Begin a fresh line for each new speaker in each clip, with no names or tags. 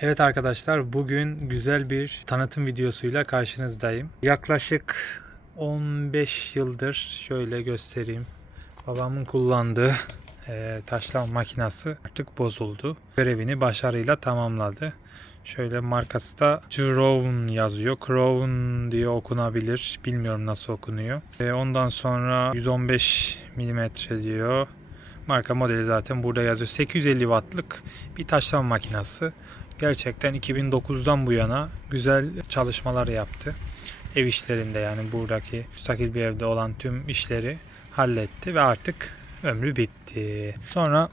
Evet arkadaşlar bugün güzel bir tanıtım videosuyla karşınızdayım. Yaklaşık 15 yıldır şöyle göstereyim. Babamın kullandığı eee taşlama makinesi artık bozuldu. Görevini başarıyla tamamladı. Şöyle markası da Crown yazıyor. Crown diye okunabilir. Bilmiyorum nasıl okunuyor. Ve ondan sonra 115 mm diyor. Marka modeli zaten burada yazıyor. 850 wattlık bir taşlama makinesi. Gerçekten 2009'dan bu yana güzel çalışmalar yaptı. Ev işlerinde yani buradaki müstakil bir evde olan tüm işleri halletti ve artık ömrü bitti. Sonra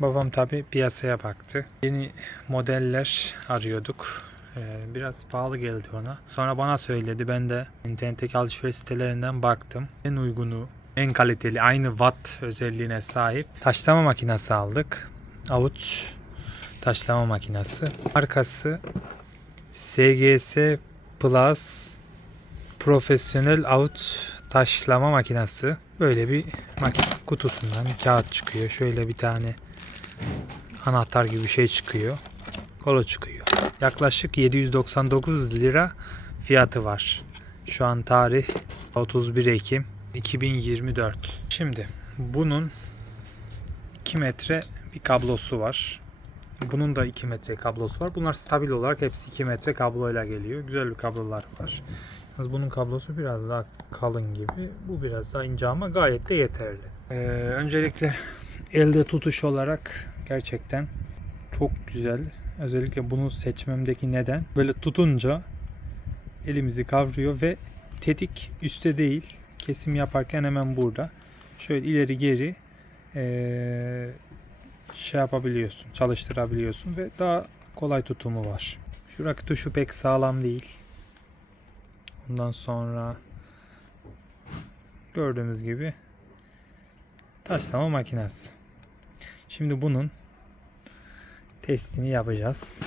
babam tabi piyasaya baktı. Yeni modeller arıyorduk. Ee, biraz pahalı geldi ona. Sonra bana söyledi. Ben de internetteki alışveriş sitelerinden baktım. En uygunu, en kaliteli, aynı watt özelliğine sahip taşlama makinesi aldık. Avuç taşlama makinesi. Markası SGS Plus Profesyonel Avuç taşlama makinesi. Böyle bir makine kutusundan bir kağıt çıkıyor. Şöyle bir tane anahtar gibi bir şey çıkıyor. Kolo çıkıyor. Yaklaşık 799 lira fiyatı var. Şu an tarih 31 Ekim 2024. Şimdi bunun 2 metre bir kablosu var. Bunun da 2 metre kablosu var. Bunlar stabil olarak hepsi 2 metre kabloyla geliyor. Güzel bir kablolar var. Yalnız bunun kablosu biraz daha kalın gibi. Bu biraz daha ince ama gayet de yeterli. Ee, öncelikle elde tutuş olarak gerçekten çok güzel. Özellikle bunu seçmemdeki neden böyle tutunca elimizi kavruyor ve tetik üstte değil. Kesim yaparken hemen burada. Şöyle ileri geri ee, şey yapabiliyorsun, çalıştırabiliyorsun ve daha kolay tutumu var. Şuradaki tuşu pek sağlam değil. Ondan sonra gördüğümüz gibi taşlama makinesi. Şimdi bunun testini yapacağız.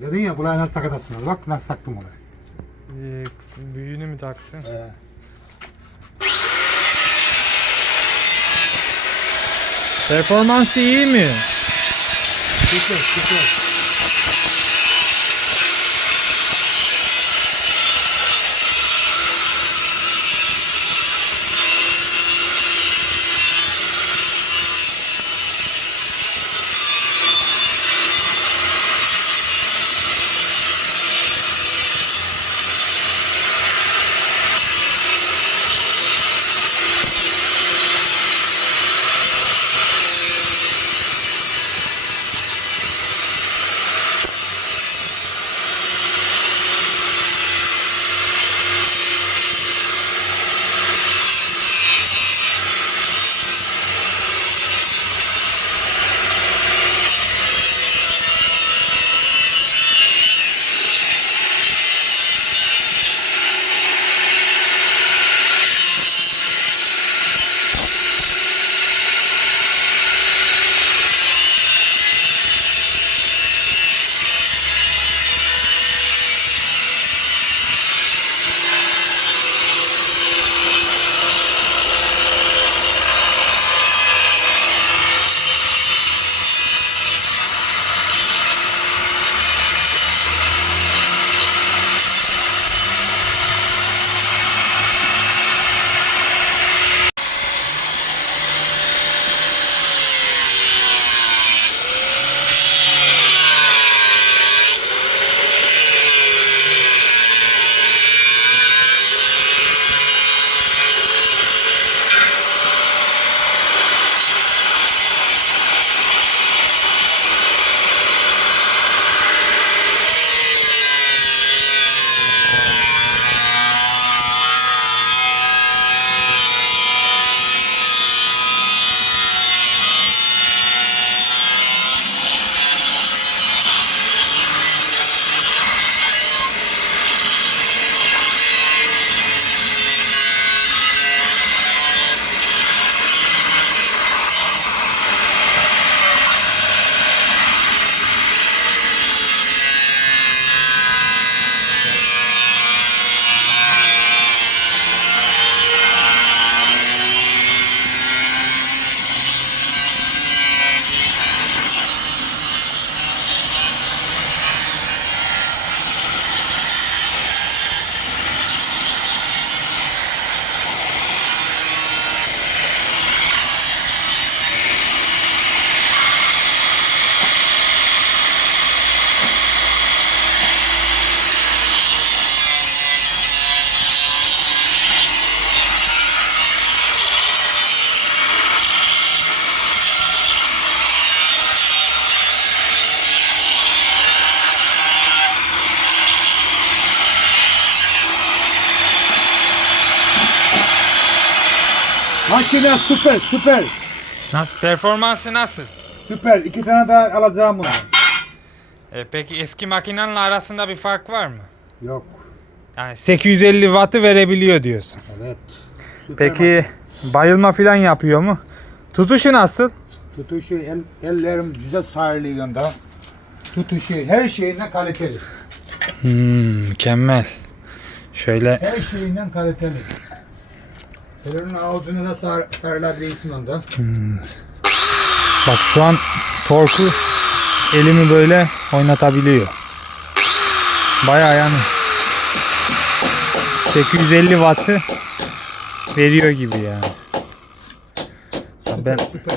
Dedin ya buraya nasıl takacaksın? Bak nasıl taktım oraya.
Ee, büyüğünü mü taktın?
Ee,
Performansı iyi mi?
süper süper. Makine süper süper.
Nasıl performansı nasıl?
Süper. İki tane daha alacağım bunu.
E, peki eski makinenle arasında bir fark var mı?
Yok.
Yani 850 wattı verebiliyor diyorsun.
Evet. Süper
Peki bayılma falan yapıyor mu? Tutuşu nasıl?
Tutuşu el, ellerim güzel sarılıyor da. Tutuşu her şeyinden kaliteli.
Hmm, mükemmel. Şöyle
Her şeyinden kaliteli. Elinin ağzına da sar, sarılabilirsin onda.
bak şu an torku elimi böyle oynatabiliyor. Bayağı yani 850 wattı veriyor gibi yani. Ben
Süper.